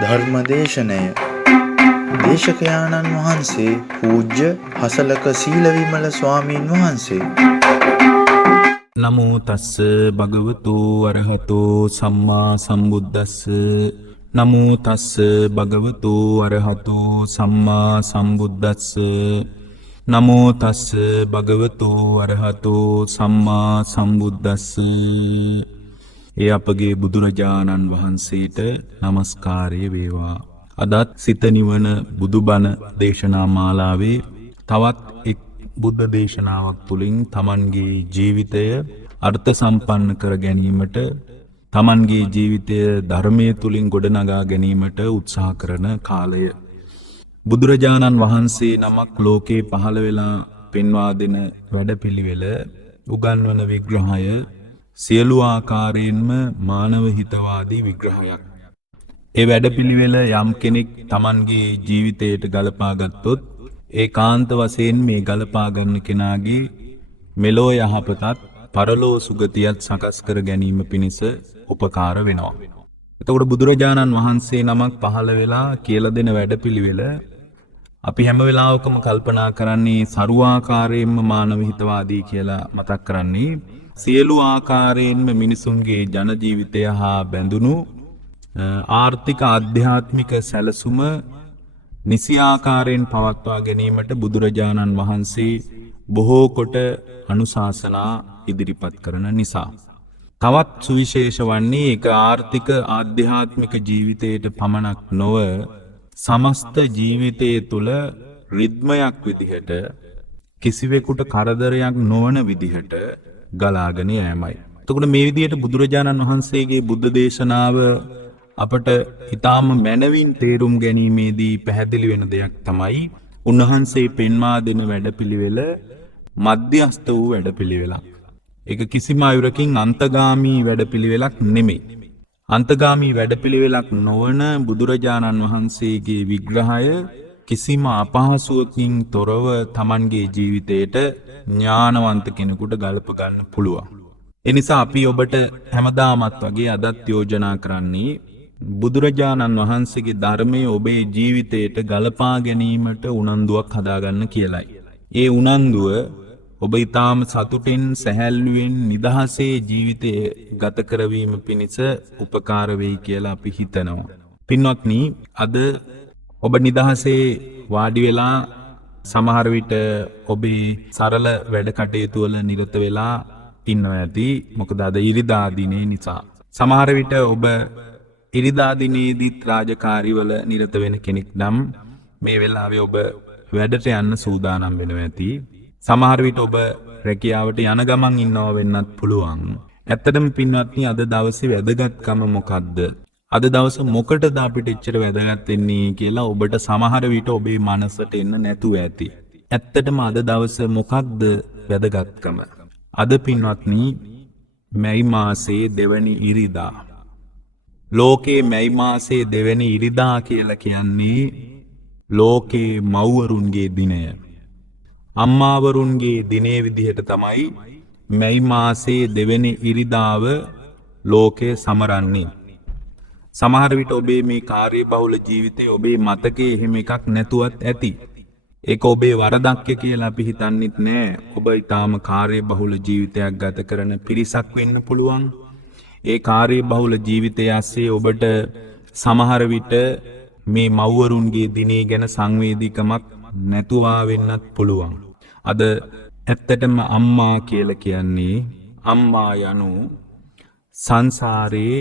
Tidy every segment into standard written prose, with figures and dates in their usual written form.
ධර්මදේශනය දේශකයාණන් වහන්සේ පූජ්‍ය හසලක සීලවිමල ස්වාමීන් වහන්සේ. නමෝ තස්ස භගවතු අරහතෝ සම්මා සම්බුද්දස්ස. නමෝ තස්ස භගවතු අරහතෝ සම්මා සම්බුද්දස්ස. නමෝ තස්ස භගවතු අරහතෝ සම්මා සම්බුද්දස්ස. ඒ අපගේ බුදුරජාණන් වහන්සේට নমස්කාරය වේවා. අදත් සිත නිවන බුදුබණ දේශනා මාලාවේ තවත් එක් බුද්ධ දේශනාවක් තුළින් තමන්ගේ ජීවිතය අර්ථ සම්පන්න කර ගැනීමට, තමන්ගේ ජීවිතය ධර්මයේ තුළින් ගොඩනගා ගැනීමට උත්සාහ කරන කාලය. බුදුරජාණන් වහන්සේ නමක් ලෝකේ පහළ වෙලා පෙන්වා දෙන වැඩපිළිවෙල, උගන්වන විග්‍රහය සියලු ආකාරයෙන්ම මානව හිතවාදී විග්‍රහයක්. ඒ වැඩපිළිවෙල යම් කෙනෙක් තමන්ගේ ජීවිතයට ගලපා ගත්තොත් ඒකාන්ත වශයෙන් මේ ගලපා ගන්න කෙනාගේ මෙලෝ යහපතත් පරලෝ සුගතියත් සකස් කර ගැනීම පිණිස උපකාර වෙනවා. එතකොට බුදුරජාණන් වහන්සේ නමක් පහළ වෙලා කියලා දෙන වැඩපිළිවෙල අපි හැම වෙලාවකම කල්පනා කරන්නේ ਸਰුවාකාරයෙන්ම මානව හිතවාදී කියලා මතක් කරන්නේ සියලු ආකාරයෙන්ම මිනිසුන්ගේ ජන ජීවිතය හා බැඳුණු ආර්ථික ආධ්‍යාත්මික සැලසුම නිසි ආකාරයෙන් පවත්වා ගැනීමට බුදුරජාණන් වහන්සේ බොහෝ කොට අනුශාසනා ඉදිරිපත් කරන නිසා. තවත් සුවිශේෂ වන්නේ ඒක ආර්ථික ආධ්‍යාත්මික ජීවිතයට පමණක් නොව සමස්ත ජීවිතය තුළ රිද්මයක් විදිහට, කිසිවෙකුට කරදරයක් නොවන විදිහට ගලාගෙන යෑමයි. එතකොට මේ විදිහට බුදුරජාණන් වහන්සේගේ බුද්ධ දේශනාව අපට ඊටාම මනවින් තේරුම් ගැනීමේදී පැහැදිලි වෙන දෙයක් තමයි උන්වහන්සේ පෙන්වා දෙන වැඩපිළිවෙල මධ්‍යස්ත වූ වැඩපිළිවෙලක්. ඒක කිසිම අයුරකින් අන්තගාමී වැඩපිළිවෙලක් නෙමෙයි. අන්තගාමී වැඩපිළිවෙලක් නොවන බුදුරජාණන් වහන්සේගේ විග්‍රහය කිසිම අපහසුවකින් තොරව Tamanගේ ජීවිතයට ඥානවන්ත කෙනෙකුට ගලප ගන්න පුළුවන්. ඒ නිසා අපි ඔබට හැමදාමත් වගේ අදත් යෝජනා කරන්නේ බුදුරජාණන් වහන්සේගේ ධර්මය ඔබේ ජීවිතයට ගලපා ගැනීමට උනන්දුවක් හදාගන්න කියලයි. ඒ උනන්දුව ඔබ ඊටාම සතුටින්, සැහැල්ලුවෙන්, නිදහසේ ජීවිතය ගත කරවීම පිණිස උපකාර වෙයි කියලා අපි හිතනවා. පින්වත්නි, අද ඔබ නිදහසේ වාඩි වෙලා සමහර විට ඔබේ සරල වැඩ කටයුතු වල නිරත වෙලා ඉන්නවා ඇති. මොකද අද ඉරිදා දිනේ නිසා. සමහර විට ඔබ ඉරිදා දිනේදීත් රාජකාරිවල නිරත වෙන කෙනෙක් නම් මේ වෙලාවේ ඔබ වැඩට යන්න සූදානම් වෙනවා ඇති. සමහර විට ඔබ රැකියාවට යන ගමන් ඉන්නවා වෙන්නත් පුළුවන්. ඇත්තටම පින්වත්නි, අද දවසේ වැදගත්කම මොකද්ද? අද දවස මොකටද අපිට එච්චර වැදගත් වෙන්නේ කියලා ඔබට සමහර විට ඔබේ මනසට එන්න නැතුව ඇති. ඇත්තටම අද දවස මොකක්ද වැදගත්කම? අද පින්වත්නි, මැයි මාසයේ දෙවැනි ඉරිදා. ලෝකේ මැයි මාසයේ දෙවැනි ඉරිදා කියලා කියන්නේ ලෝකේ මව්වරුන්ගේ දිනය. අම්මාවරුන්ගේ දිනේ විදිහට තමයි මැයි මාසයේ දෙවැනි ඉරිදාව ලෝකේ සමරන්නේ. සමහර විට ඔබේ මේ කාර්යබහුල ජීවිතේ ඔබේ මතකයේ එහෙම එකක් නැතුවත් ඇති. ඒක ඔබේ වරදක් කියලා අපි හිතන්නෙත් නෑ. ඔබ ඊටාම කාර්යබහුල ජීවිතයක් ගත කරන පිරිසක් වෙන්න පුළුවන්. ඒ කාර්යබහුල ජීවිතය ඇස්සේ ඔබට සමහර විට මේ මව්වරුන්ගේ දිනේ ගැන සංවේදීකමක් නැතුවා වෙන්නත් පුළුවන්. අද ඇත්තටම අම්මා කියලා කියන්නේ, අම්මා යනු සංසාරේ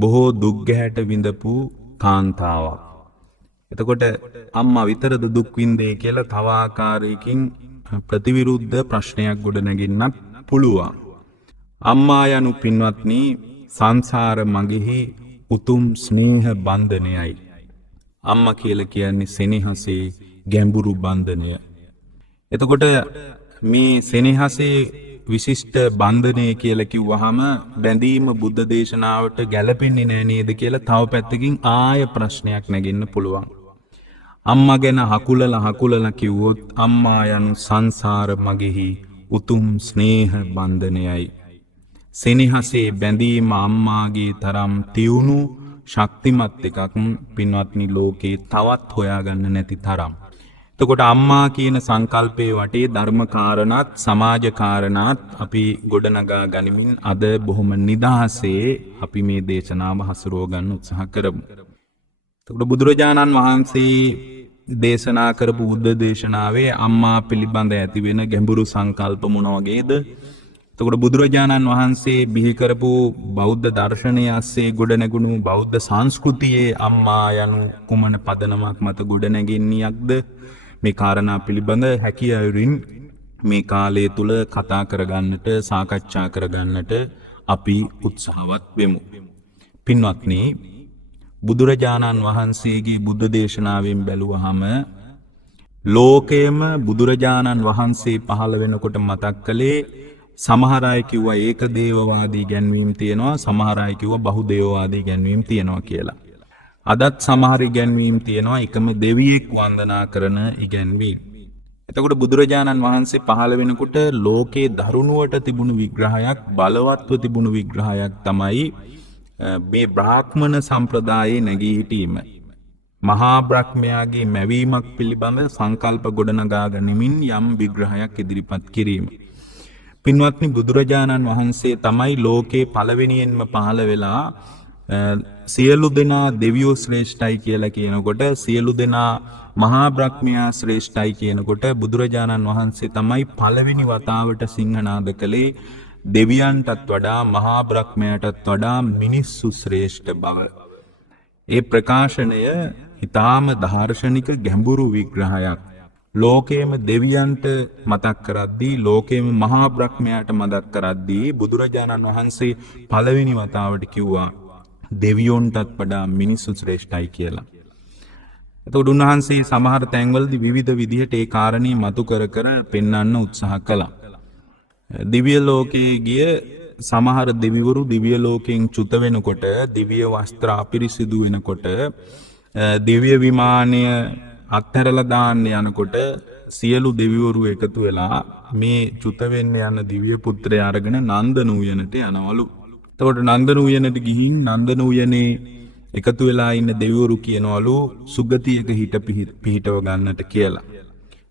බොහෝ දුක් ගැහැට විඳපු කාන්තාවක්. එතකොට අම්මා විතරද දුක් විඳේ කියලා තව ආකාරයකින් ප්‍රතිවිරුද්ධ ප්‍රශ්නයක් ගොඩනගින්නත් පුළුවන්. අම්මා යනු පින්වත්නි සංසාර මගෙහි උතුම් ස්නේහ බන්ධනයයි. අම්මා කියලා කියන්නේ සෙනෙහසේ ගැඹුරු බන්ධනය. එතකොට මේ සෙනෙහසේ විශිෂ්ට බන්ධනය කියලා කිව්වහම බැඳීම බුද්ධ දේශනාවට ගැලපෙන්නේ නෑ නේද කියලා තව පැත්තකින් ආය ප්‍රශ්නයක් නැගෙන්න පුළුවන්. අම්මා ගැන හකුලලා කිව්වොත් අම්මා යනු සංසාර මගෙහි උතුම් ස්නේහ බන්ධනයයි. සෙනෙහසේ බැඳීම අම්මාගේ තරම් තියුණු ශක්තිමත් එකක් පින්වත්නි ලෝකේ තවත් හොයාගන්න නැති තරම්. එතකොට අම්මා කියන සංකල්පයේ වටේ ධර්ම කාරණාත් සමාජ කාරණාත් අපි ගොඩනගා ගනිමින් අද බොහොම නිදහසේ අපි මේ දේශනාව හසුරුව ගන්න උත්සාහ කරමු. එතකොට බුදුරජාණන් වහන්සේ දේශනා කරපු බුද්ධ දේශනාවේ අම්මා පිළිබඳ ඇති වෙන ගැඹුරු සංකල්ප මොන වගේද? එතකොට බුදුරජාණන් වහන්සේ බිහි කරපු බෞද්ධ දර්ශනය අස්සේ ගොඩනැගුණු බෞද්ධ සංස්කෘතියේ අම්මා යනු කුමන පදනමක් මත ගොඩනැගෙන්නේයක්ද? මේ කාරණා පිළිබඳ හැකියාවරින් මේ කාලය තුල කතා කරගන්නට සාකච්ඡා කරගන්නට අපි උත්සාහවත් වෙමු. පින්වත්නි, බුදුරජාණන් වහන්සේගේ බුද්ධ දේශනාවෙන් බැලුවහම ලෝකයේම බුදුරජාණන් වහන්සේ පහළ වෙනකොට මතක් කළේ සමහර අය කිව්වා ඒක දේවවාදී ගැන්වීම් තියෙනවා, සමහර අය කිව්වා බහුදේවවාදී ගැන්වීම් තියෙනවා කියලා. අදත් සමහර ඉගැන්වීම් තියෙනවා එකම දෙවියෙක් වන්දනා කරන ඉගැන්වීම්. එතකොට බුදුරජාණන් වහන්සේ පහළ වෙනකොට ලෝකේ දරුණුවට තිබුණු විග්‍රහයක්, බලවත්ව තිබුණු විග්‍රහයක් තමයි මේ බ්‍රාහ්මණ සම්ප්‍රදායේ නැගී සිටීම. මහා බ්‍රහ්මයාගේ මැවීමක් පිළිබඳ සංකල්ප ගොඩනගා ගනිමින් යම් විග්‍රහයක් ඉදිරිපත් කිරීම. පින්වත්නි, බුදුරජාණන් වහන්සේ තමයි ලෝකේ පළවෙනියෙන්ම පහළ වෙලා සියලු දෙනා දෙවියෝ ශ්‍රේෂ්ඨයි කියලා කියනකොට, සියලු දෙනා මහා බ්‍රහ්මයා ශ්‍රේෂ්ඨයි කියනකොට බුදුරජාණන් වහන්සේ තමයි පළවෙනි වතාවට සිංහනාද කළේ දෙවියන්ටත් වඩා මහා බ්‍රහ්මයාටත් වඩා මිනිස්සු ශ්‍රේෂ්ඨ බව. ඒ ප්‍රකාශනය ඊටාම දාර්ශනික ගැඹුරු විග්‍රහයක්. ලෝකයේම දෙවියන්ට මතක් කරද්දී, ලෝකයේම මහා බ්‍රහ්මයාට මතක් කරද්දී බුදුරජාණන් වහන්සේ පළවෙනි වතාවට කිව්වා දෙවියොන්ටත් වඩා මිනිස්සු ශ්‍රේෂ්ඨයි කියලා. එතකොට උන්වහන්සේ සමහර තැන්වලදී විවිධ විදිහට ඒ කාරණේ මතු කර කර පෙන්වන්න උත්සාහ කළා. දිව්‍ය ලෝකයේ ගිය සමහර දෙවිවරු දිව්‍ය ලෝකයෙන් චුත වෙනකොට, දිව්‍ය වස්ත්‍ර අපිරිසිදු වෙනකොට, දිව්‍ය විමානය අත්හැරලා දාන්න යනකොට සියලු දෙවිවරු එකතු වෙලා මේ චුත වෙන්න යන දිව්‍ය පුත්‍රය අරගෙන නන්දන උයනට යනවලු. එතකොට නන්දන උයනට ගිහින් නන්දන උයනේ එකතු වෙලා ඉන්න දෙවිවරු කියනවලු සුගතියක හිත පිහිටව ගන්නට කියලා.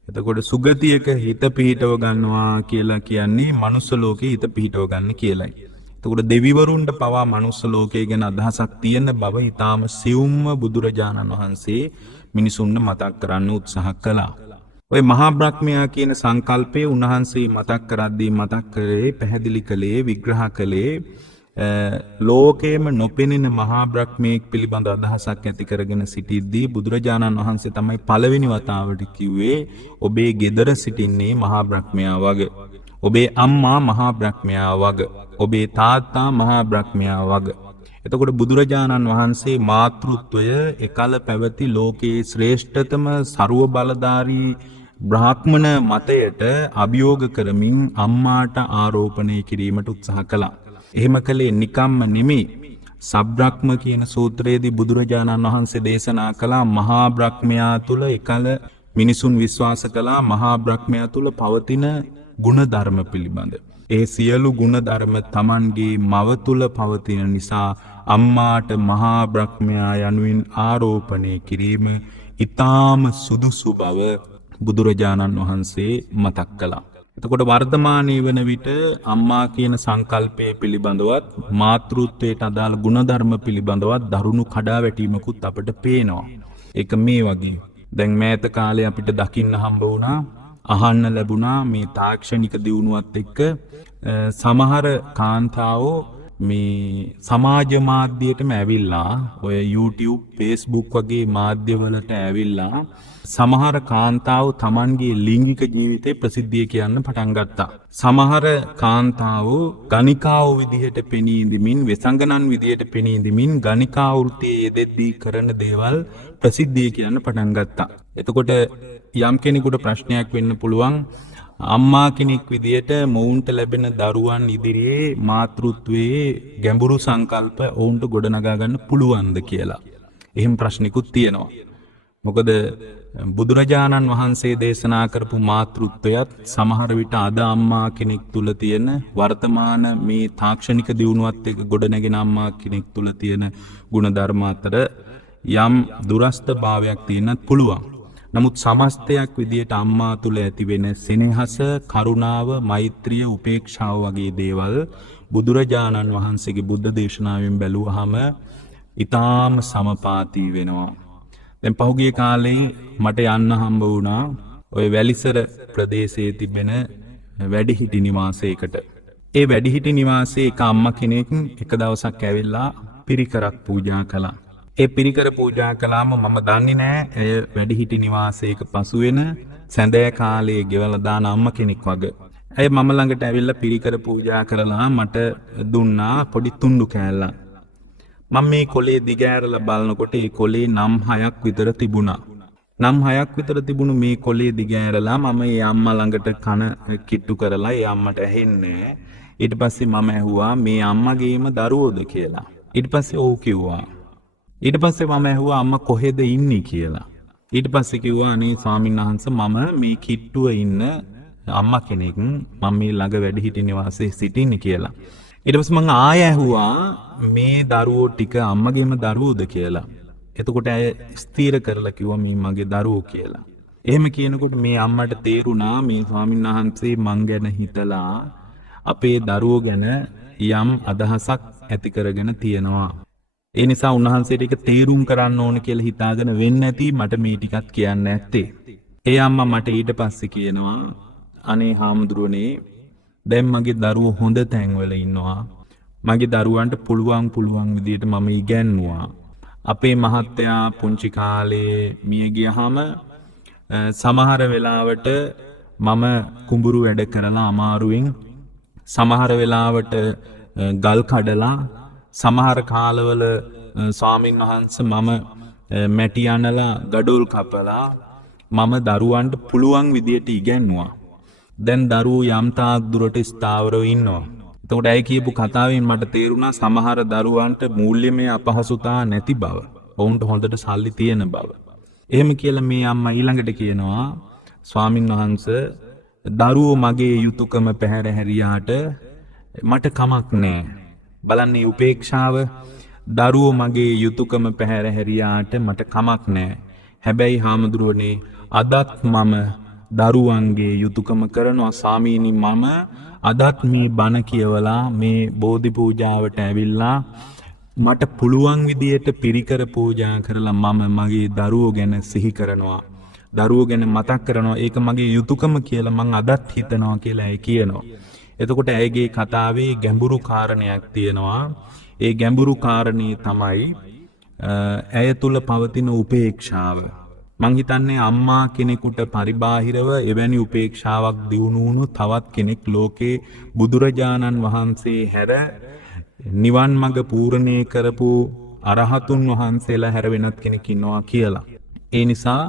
එතකොට සුගතියක හිත පිහිටව ගන්නවා කියලා කියන්නේ මනුස්ස ලෝකේ හිත පිහිටව ගන්න කියලයි. එතකොට දෙවිවරුන්ට පවා මනුස්ස ලෝකයේ ගැන අදහසක් තියෙන බව ඊටාම සියුම්ම බුදුරජාණන් වහන්සේ මිනිසුන්ට මතක් කරන්න උත්සාහ කළා. ඔය මහා බ්‍රහ්මයා කියන සංකල්පය උන්වහන්සේ මතක් කරද්දී මතක් කරේ, පැහැදිලි කළේ, විග්‍රහ කළේ ලෝකයේම නොපෙනෙන මහා බ්‍රහ්මයෙක් පිළිබඳ අදහසක් ඇති කරගෙන සිටිද්දී බුදුරජාණන් වහන්සේ තමයි පළවෙනි වතාවට කිව්වේ ඔබේ ගෙදර සිටින්නේ මහා බ්‍රහ්මයා වගේ, ඔබේ අම්මා මහා බ්‍රහ්මයා වගේ, ඔබේ තාත්තා මහා බ්‍රහ්මයා වගේ. එතකොට බුදුරජාණන් වහන්සේ මාතෘත්වය එකල පැවති ලෝකයේ ශ්‍රේෂ්ඨතම ਸਰව බලධාරී බ්‍රාහ්මණ මතයට අභියෝග කරමින් අම්මාට ආරෝපණය කිරීමට උත්සාහ කළා. එහෙම කළේ නිකම්ම නෙමෙයි. සබ්‍රහ්ම කියන සූත්‍රයේදී බුදුරජාණන් වහන්සේ දේශනා කළා මහා බ්‍රහ්මයා තුල එකල මිනිසුන් විශ්වාස කළා මහා බ්‍රහ්මයා තුල පවතින ගුණ ධර්ම පිළිබඳ. ඒ සියලු ගුණ ධර්ම Tamanගේ මව තුල පවතින නිසා අම්මාට මහා බ්‍රහ්මයා යනුවෙන් ආරෝපණය කිරීම ඊටාම සුදුසු බව බුදුරජාණන් වහන්සේ මතක් කළා. එතකොට වර්තමානයේ වන විට අම්මා කියන සංකල්පය පිළිබඳවත් මාතෘත්වයට අදාළ ගුණධර්ම පිළිබඳවත් දරුණු කඩාවැටීමකුත් අපිට පේනවා. ඒක මේ වගේ. දැන් මෑත කාලේ අපිට දකින්න හම්බ වුණා, අහන්න ලැබුණා මේ තාක්ෂණික දියුණුවත් එක්ක සමහර කාන්තාවෝ මේ සමාජ මාධ්‍යයටම ඇවිල්ලා, ඔය YouTube, Facebook වගේ මාධ්‍යවලට ඇවිල්ලා සමහර කාන්තාවෝ Tamanගේ ලිංගික ජීවිතේ ප්‍රසිද්ධිය කියන්න පටන් ගත්තා. සමහර කාන්තාවෝ ගණිකාව විදිහට පෙනී ඉඳමින්, වෙසංගනන් විදිහට පෙනී ඉඳමින් ගණිකා වෘත්තියේ යෙදෙද්දී කරන දේවල් ප්‍රසිද්ධිය කියන්න පටන් ගත්තා. එතකොට යම් කෙනෙකුට ප්‍රශ්නයක් වෙන්න පුළුවන්, අම්මා කෙනෙක් විදිහට මොවුන්ට ලැබෙන දරුවන් ඉදිරියේ මාතෘත්වයේ ගැඹුරු සංකල්ප ඔවුන්ට ගොඩනගා ගන්න පුළුවන්ද කියලා. එහෙම ප්‍රශ්නිකුත් තියෙනවා. මොකද බුදුරජාණන් වහන්සේ දේශනා කරපු මාතෘත්වයත් සමහර විට අද අම්මා කෙනෙක් තුල තියෙන වර්තමාන මේ තාක්ෂණික දියුණුවත් එක්ක ගොඩනැගෙන අම්මා කෙනෙක් තුල තියෙන ಗುಣධර්ම අතර යම් දුරස්ත භාවයක් තියෙන්නත් පුළුවන්. නමුත් සමස්තයක් විදියට අම්මා තුල ඇති වෙන සෙනෙහස, කරුණාව, මෛත්‍රිය, උපේක්ෂාව වගේ දේවල් බුදුරජාණන් වහන්සේගේ බුද්ධ දේශනාවෙන් බැලුවහම ඊටාම සමපාතී වෙනවා. දැන් පහුගිය කාලේ මට යන්න හම්බ වුණා ඔය වැලිසර ප්‍රදේශයේ තිබෙන වැඩිහිටි නිවාසයකට. ඒ වැඩිහිටි නිවාසයේ එක අම්මා කෙනෙක් එක දවසක් ඇවිල්ලා පිරිකරක් පූජා කළා. ඒ පිරිකර පූජා කළාම මම දන්නේ නැහැ එය වැඩිහිටි නිවාසයක පසු වෙන සැඳෑ කාලයේ ගෙවලා දාන අම්මා කෙනෙක් වගේ. ඇය මම ළඟට ඇවිල්ලා පිරිකර පූජා කරලා මට දුන්නා පොඩි තුණ්ඩු කෑල්ලක්. මම මේ කොලේ දිගෑරලා බලනකොට ඒ කොලේ නම් 6ක් විතර තිබුණා. නම් 6ක් විතර තිබුණු මේ කොලේ දිගෑරලා මම ඒ අම්මා ළඟට කන කිට්ටු කරලා ඒ අම්මට ඇහෙන්නේ. ඊට පස්සේ මම ඇහුවා මේ අම්මගේම දරුවෝද කියලා. ඊට පස්සේ ඔව් කිව්වා. ඊට පස්සේ මම ඇහුවා අම්මා කොහෙද ඉන්නේ කියලා. ඊට පස්සේ කිව්වා අනේ ස්වාමීන් වහන්සේ මම මේ කිට්ටුවේ ඉන්න අම්මා කෙනෙක් මම මේ ළඟ වැඩ සිටි නිවාසයේ සිටින්නේ කියලා. ඊට පස්සේ මම ආයෙ ඇහුවා මේ දරුවෝ ටික අම්මගේම දරුවෝද කියලා. එතකොට ඇය ස්ථීර කරලා කිව්වා මේ මගේ දරුවෝ කියලා. එහෙම කියනකොට මේ අම්මට තේරුණා මේ ස්වාමීන් වහන්සේ මං ගැන හිතලා අපේ දරුවෝ ගැන යම් අදහසක් ඇති කරගෙන තියෙනවා. ඒ නිසා උන්වහන්සේට ඒක තේරුම් කරන්න ඕන කියලා හිතාගෙන වෙන්නේ නැති මට මේ ටිකත් කියන්න නැත්තේ. ඒ අම්මා මට ඊට පස්සේ කියනවා අනේ හාමුදුරනේ දැන් මගේ දරුවෝ හොඳ තැන්වල ඉන්නවා. මගේ දරුවන්ට පුළුවන් විදියට මම ඉගැන්නුවා. අපේ මහත්තයා පුංචි කාලේ මිය ගියාම සමහර වෙලාවට මම කුඹුරු වැඩ කරලා අමාරුවෙන් සමහර වෙලාවට ගල් කඩලා සමහර කාලවල ස්වාමින් වහන්සේ මම මැටි අනලා ගඩොල් කපලා මම දරුවන්ට පුළුවන් විදියට ඉගැන්නුවා. දැන් දරුවෝ යම් තාක් දුරට ස්ථාවරව ඉන්නවා. එතකොට ඇයි කියපු කතාවෙන් මට තේරුණා සමහර දරුවන්ට මූල්‍යමය අපහසුතා නැති බව. ඔවුන්ට හොඳට සල්ලි තියෙන බව. එහෙම කියලා මේ අම්මා ඊළඟට කියනවා ස්වාමින් වහන්සේ දරුවෝ මගේ යුතුයකම පැහැර හැරියාට මට කමක් නැහැ. බලන්නේ උපේක්ෂාව. දරුවෝ මගේ යුතුයකම පැහැර හැරියාට මට කමක් නැහැ. හැබැයි හාමුදුරුවනේ අදත් මම දරුවන්ගේ යුතුයකම කරනවා ස්වාමීනි මම අදත් මේ බණ කියවලා මේ බෝධි පූජාවට ඇවිල්ලා මට පුළුවන් විදියට පිරිකර පූජා කරලා මම මගේ දරුවෝ ගැන සිහි කරනවා. දරුවෝ ගැන මතක් කරනවා. ඒක මගේ යුතුයකම කියලා මං අදත් හිතනවා කියලා ඒ කියනවා. එතකොට ඇයගේ කතාවේ ගැඹුරු කාරණයක් තියෙනවා. ඒ ගැඹුරු කාරණේ තමයි ඇය තුල පවතින උපේක්ෂාව. මං හිතන්නේ අම්මා කෙනෙකුට පරිබාහිරව එවැනි උපේක්ෂාවක් දියුණු වුණු තවත් කෙනෙක් ලෝකේ බුදුරජාණන් වහන්සේ හැර නිවන් මඟ පූර්ණේ කරපු අරහතුන් වහන්සේලා හැර වෙනත් කෙනෙක් ඉන්නවා කියලා. ඒ නිසා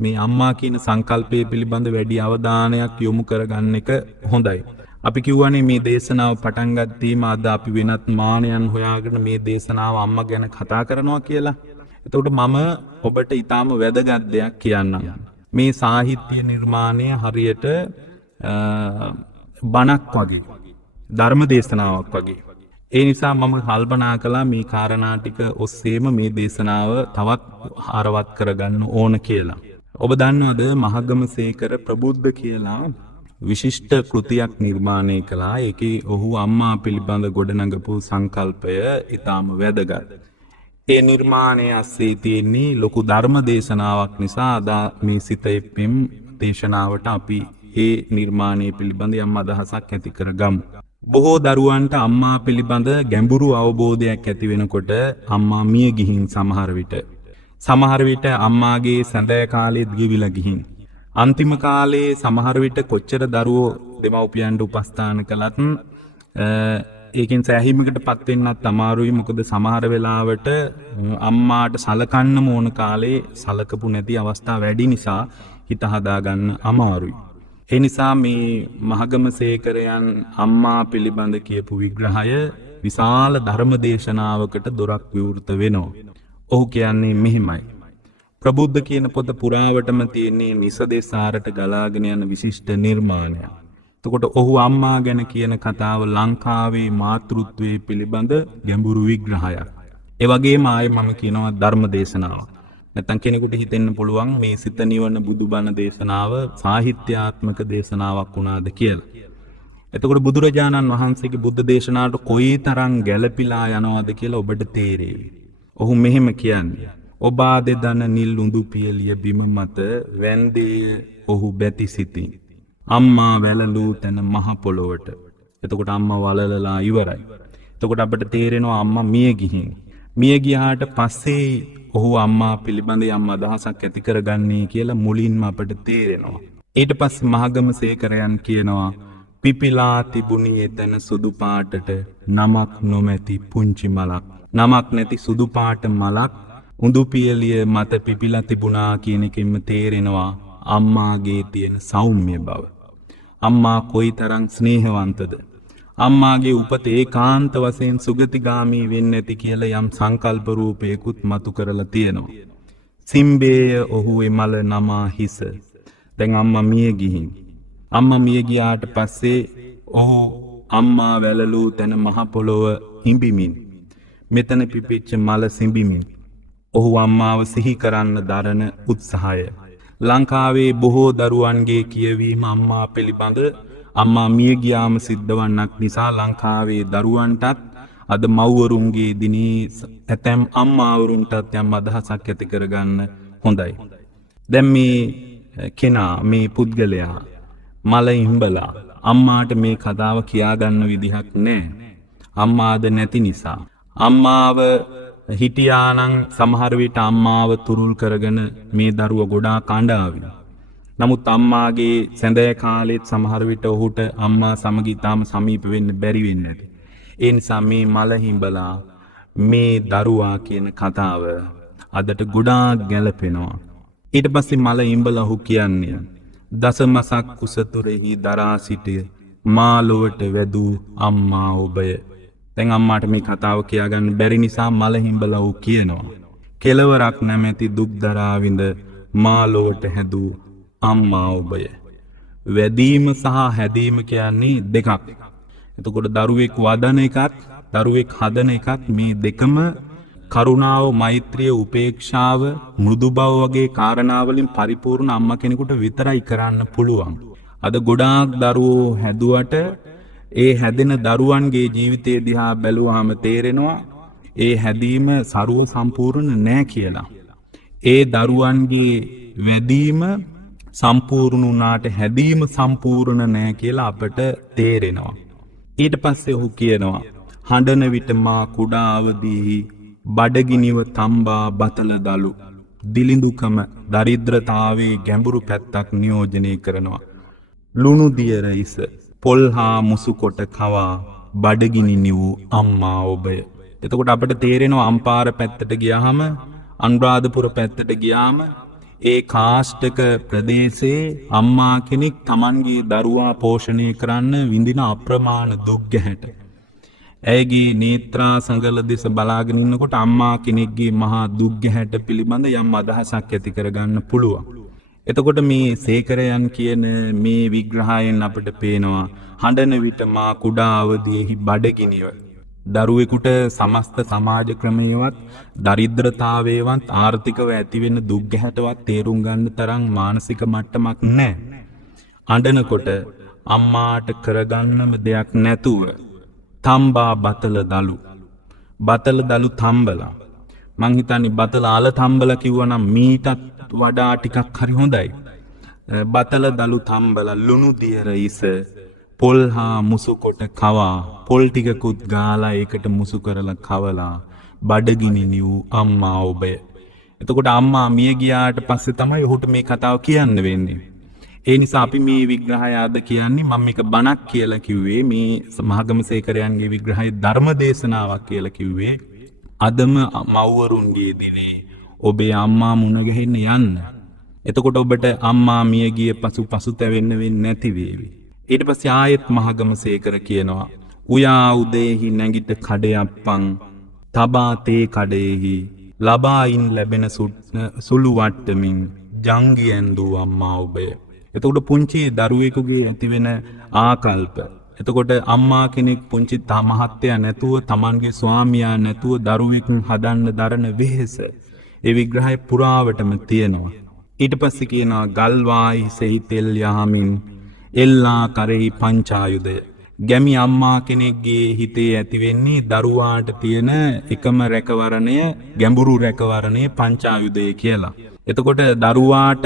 මේ අම්මා කියන සංකල්පය පිළිබඳ වැඩි අවධානයක් යොමු කරගන්න එක හොඳයි. අපි කියවනේ මේ දේශනාව පටන් ගත්තීම අද අපි වෙනත් මානයන් හොයාගෙන මේ දේශනාව අම්මා ගැන කතා කරනවා කියලා. එතකොට මම ඔබට ඊටාම වැදගත් දෙයක් කියන්නම්. මේ සාහිත්‍ය නිර්මාණය හරියට බණක් වගේ, ධර්ම දේශනාවක් වගේ. ඒ නිසා මම කල්පනා කළා මේ කාරණා ටික ඔස්සේම මේ දේශනාව තවත් ආරවත් කරගන්න ඕන කියලා. ඔබ දන්නවද මහගමසේකර ප්‍රබුද්ධ කියලා විශිෂ්ට කෘතියක් නිර්මාණය කළා. ඒකේ ඔහු අම්මා පිළිබඳ ගොඩනගපු සංකල්පය ඊටාම වැදගත්. ඒ නිර්මාණය ඇස්සේ තියෙන්නේ ලොකු ධර්ම දේශනාවක් නිසා අද මේ සිතෙප්පෙම් දේශනාවට අපි ඒ නිර්මාණය පිළිබඳ යම් අදහසක් ඇති කරගමු. බොහෝ දරුවන්ට අම්මා පිළිබඳ ගැඹුරු අවබෝධයක් ඇති වෙනකොට අම්මා මිය ගිහින් සමහර විට අම්මාගේ සැඳෑ කාලේ දිවිලා ගිහින් අන්තිම කාලේ සමහර විට කොච්චර දරුවෝ දෙමව්පියන්ට උපස්ථාන කළත් ඒකෙන් සෑහීමකටපත් වෙන්නත් අමාරුයි. මොකද සමහර වෙලාවට අම්මාට සලකන්න ඕන කාලේ සලකපු නැති අවස්ථා වැඩි නිසා හිත හදාගන්න අමාරුයි. ඒ නිසා මේ මහගමසේකරයන් අම්මා පිළිබඳ කියපු විග්‍රහය විශාල ධර්ම දේශනාවකට දොරක් විවෘත වෙනවා. ඔහු කියන්නේ මෙහිමයි. ප්‍රබුද්ධ කියන පොත පුරාවටම තියෙන්නේ නිසදේශාරට ගලාගෙන යන විශිෂ්ට නිර්මාණයක්. එතකොට ඔහු අම්මා ගැන කියන කතාව ලංකාවේ මාතෘත්වයේ පිළිබඳ ගැඹුරු විග්‍රහයක්. ඒ වගේම ආයේ මම කියනවා ධර්ම දේශනාවක්. නැත්තම් කෙනෙකුට හිතෙන්න පුළුවන් මේ සිත නිවන බුදුබණ දේශනාව සාහිත්‍යාත්මක දේශනාවක් වුණාද කියලා. එතකොට බුදුරජාණන් වහන්සේගේ බුද්ධ දේශනාවට කොයිතරම් ගැළපීලා යනවද කියලා ඔබට තේරෙවි. ඔහු මෙහෙම කියන්නේ ඔබ ආදෙදන නිල් උඳු පියලිය බිම මත වැන්දේ ඔහු බැති සිටින්. අම්මා වැළලූ තැන මහ පොළොවට. එතකොට අම්මා වලලලා ඉවරයි. එතකොට අපිට තේරෙනවා අම්මා මිය ගිහින්. මිය ගියාට පස්සේ ඔහු අම්මා පිළිබඳ යම් අදහසක් ඇති කරගන්නේ කියලා මුලින්ම අපිට තේරෙනවා. ඊට පස්සේ මහගම සේකරයන් කියනවා පිපිලා තිබුණි එතන සුදු පාටට නමක් නොමැති පුංචි මලක්. නමක් නැති සුදු පාට මලක් උඳු පියලිය මත පිපිලා තිබුණා කියන එකෙන්ම තේරෙනවා අම්මාගේ තියෙන සෞම්‍ය බව. අම්මා කොයිතරම් ස්නේහවන්තද. අම්මාගේ උපත ඒකාන්ත වශයෙන් සුගතිගාමී වෙන්නේ නැති කියලා යම් සංකල්ප රූපයකුත් මතු කරලා තියෙනවා. සිම්බේය ඔහුගේ මල නමා හිස. දැන් අම්මා මිය ගිහින්. අම්මා මිය ගියාට පස්සේ ඔහු අම්මා වැළලූ තැන මහ පොළොව හිඹිමින් මෙතන පිපිච්ච මල සිඹිමින් ඔහු අම්මාව සිහි කරන්න දරන උත්සාහය. ලංකාවේ බොහෝ දරුවන්ගේ කියවීම අම්මා පිළිබඳ අම්මා මිය ගියාම සිද්ධවන්නක් නිසා ලංකාවේ දරුවන්ටත් අද මව්වරුන්ගේ දිනේ ඇතැම් අම්මාවරුන්ටත් යම් අදහසක් ඇති කරගන්න හොඳයි. දැන් මේ කෙනා මේ පුද්ගලයා මල ඉඹලා අම්මාට මේ කතාව කියාගන්න විදිහක් නැහැ. අම්මාද නැති නිසා. අම්මාව හිටියානම් සමහර විට අම්මාව තුරුල් කරගෙන මේ දරුව ගොඩාක් අඬාවි. නමුත් අම්මාගේ සැඳෑ කාලෙත් සමහර විට ඔහුට අම්මා සමග ඉතාම සමීප වෙන්න බැරි වෙන්නේ නැති. ඒ නිසා මේ මල හිඹලා මේ දරුවා කියන කතාව අදට ගොඩාක් ගැලපෙනවා. ඊට පස්සේ මල හිඹලා ඔහු කියන්නේ දසමසක් කුසතුරෙහි දරා සිටිය මා ලොවට වැදූ අම්මා ඔබය. දැන් අම්මාට මේ කතාව කියාගන්න බැරි නිසා මල හිඹලා ඔහු කියනවා කෙලවරක් නැමැති දුක් දරා විඳ මා ලොවට හැදූ අම්මා ඔබය. වැදීම සහ හැදීම කියන්නේ දෙකක්. එතකොට දරුවෙක් වදන එකත් දරුවෙක් හදන එකත් මේ දෙකම කරුණාව, මෛත්‍රිය, උපේක්ෂාව, මෘදු බව වගේ කාරණාවලින් පරිපූර්ණ අම්මා කෙනෙකුට විතරයි කරන්න පුළුවන්. අද ගොඩාක් දරුවෝ හැදුවට ඒ හැදෙන දරුවන්ගේ ජීවිතය දිහා බැලුවාම තේරෙනවා ඒ හැදීම ਸਰව සම්පූර්ණ නෑ කියලා. ඒ දරුවන්ගේ වැදීම සම්පූර්ණ වුණාට හැදීම සම්පූර්ණ නෑ කියලා අපට තේරෙනවා. ඊට පස්සේ ඔහු කියනවා හඬන විට මා කුඩා අවදීහි බඩගිනිව තම්බා බතල දලු දිලිඳුකම දරිද්‍රතාවේ ගැඹුරු පැත්තක් නියෝජනය කරනවා. ලුණු දියර ඉස පොල් හා මුසු කොට කවා බඩගිනි නිවූ අම්මා ඔබය. එතකොට අපට තේරෙනවා අම්පාර පැත්තට ගියාම අනුරාධපුර පැත්තට ගියාම ඒ කාෂ්ඨක ප්‍රදේශයේ අම්මා කෙනෙක් Tamanගේ දරුවා පෝෂණය කරන්න විඳින අප්‍රමාණ දුක් ගැහැට. ඇයගේ නේත්‍රා සංගල දෙස බලාගෙන ඉන්නකොට අම්මා කෙනෙක්ගේ මහා දුක් ගැහැට පිළිබඳ යම් අදහසක් ඇති කරගන්න පුළුවන්. එතකොට මේ සේකරයන් කියන මේ විග්‍රහයෙන් අපිට පේනවා හඬන විට මා කුඩා අවදීහි බඩගිනිව. දරුවෙකුට සමස්ත සමාජ ක්‍රමයේවත් දරිද්‍රතාවේවත් ආර්ථිකව ඇතිවෙන දුක් ගැහැටවත් තේරුම් ගන්න තරම් මානසික මට්ටමක් නැහැ. අඬනකොට අම්මාට කරගන්නම දෙයක් නැතුව තම්බා බතල දලු තම්බලා මං හිතන්නේ බතල ආල තම්බලා කිව්වනම් මීටත් වඩා ටිකක් හරි හොඳයි. බතල දලු තම්බලා ලුණු දියර ඉස පොල් හා මුසු කොට කවා පොල් ටිකකුත් ගාලා ඒකට මුසු කරලා කවලා බඩගිනි නිවූ අම්මා ඔබය. එතකොට අම්මා මිය ගියාට පස්සේ තමයි ඔහුට මේ කතාව කියන්න වෙන්නේ. ඒ නිසා අපි මේ විග්‍රහය අද කියන්නේ මම මේක බණක් කියලා කිව්වේ මේ මහගම සේකරයන්ගේ විග්‍රහය ධර්ම දේශනාවක් කියලා කිව්වේ අදම මව්වරුන්ගේ දිනේ ඔබේ අම්මා මුණ ගැහෙන්න යන්න. එතකොට ඔබට අම්මා මිය ගිය පසුතැවෙන්න වෙන්නේ නැති වේවි. ඊට පස්සේ ආයෙත් මහගම සේකර කියනවා උයා උදේහි නැගිට කඩයප්පන් තබා තේ කඩේහි ලබායින් ලැබෙන සුළු වට්ටමින් ජංගි ඇන්දූ අම්මා ඔබය. එතකොට පුංචි දරුවෙකුගේ ඇතිවෙන ආකල්ප. එතකොට අම්මා කෙනෙක් පුංචි මහත්තයා නැතුව තමන්ගේ ස්වාමියා නැතුව දරුවෙකුන් හදන්න දරන වෙහෙස. ඒ විග්‍රහය පුරාවටම තියෙනවා. ඊට පස්සේ කියනවා ගල්වායි සෙහි තෙල් යහමින් එල්ලා කරෙහි පංචායුධය. ගැමි අම්මා කෙනෙක්ගේ හිතේ ඇතිවෙන්නේ දරුවාට තියෙන එකම රැකවරණය ගැඹුරු රැකවරණය පංචායුධය කියලා. එතකොට දරුවාට